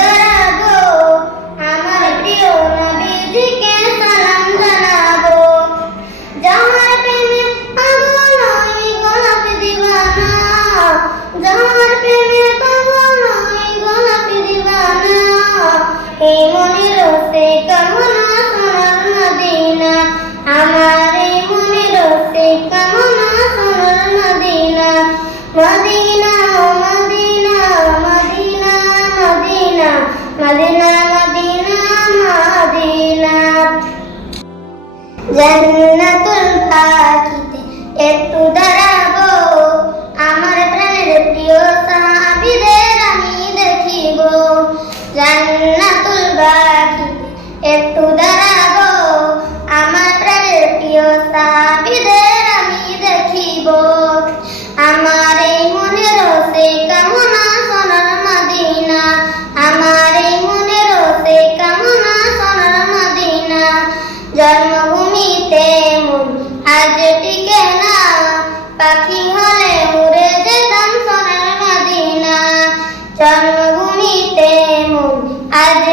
দাঁড়াবো, আমার প্রিয় নবীজিকে সালাম জানাবো। যাহার প্রেমে পাগল ওই গোলাপ দিওয়ানা, যাহার প্রেমে পাগল ওই গোলাপ দিওয়ানা, এই মনের রসে কামনা সোনার মদিনা, আমার এই মনের রসে কামনা সোনার Medina. Medina Medina Medina Medina Medina Medina Medina. জান্নাতুল বাকিতে একটু দাঁড়াবো, আমার প্রাণের প্রিয় সাহাবীদের আমি দেখিব। জান্নাতুল বাকিতে একটু দাঁড়াবো, আমার প্রাণের প্রিয় সাহাবীদের আমি দেখিব। আমার এই মনের রসে কামনা সোনার মদিনা, আমার এই মনের রসে কামনা সোনার মদিনা। জন্মভূমিতে মন আজ টিকে না, পাখি হলে উড়ে যেতাম সোনার মদিনা। জন্মভূমিতে মন আজ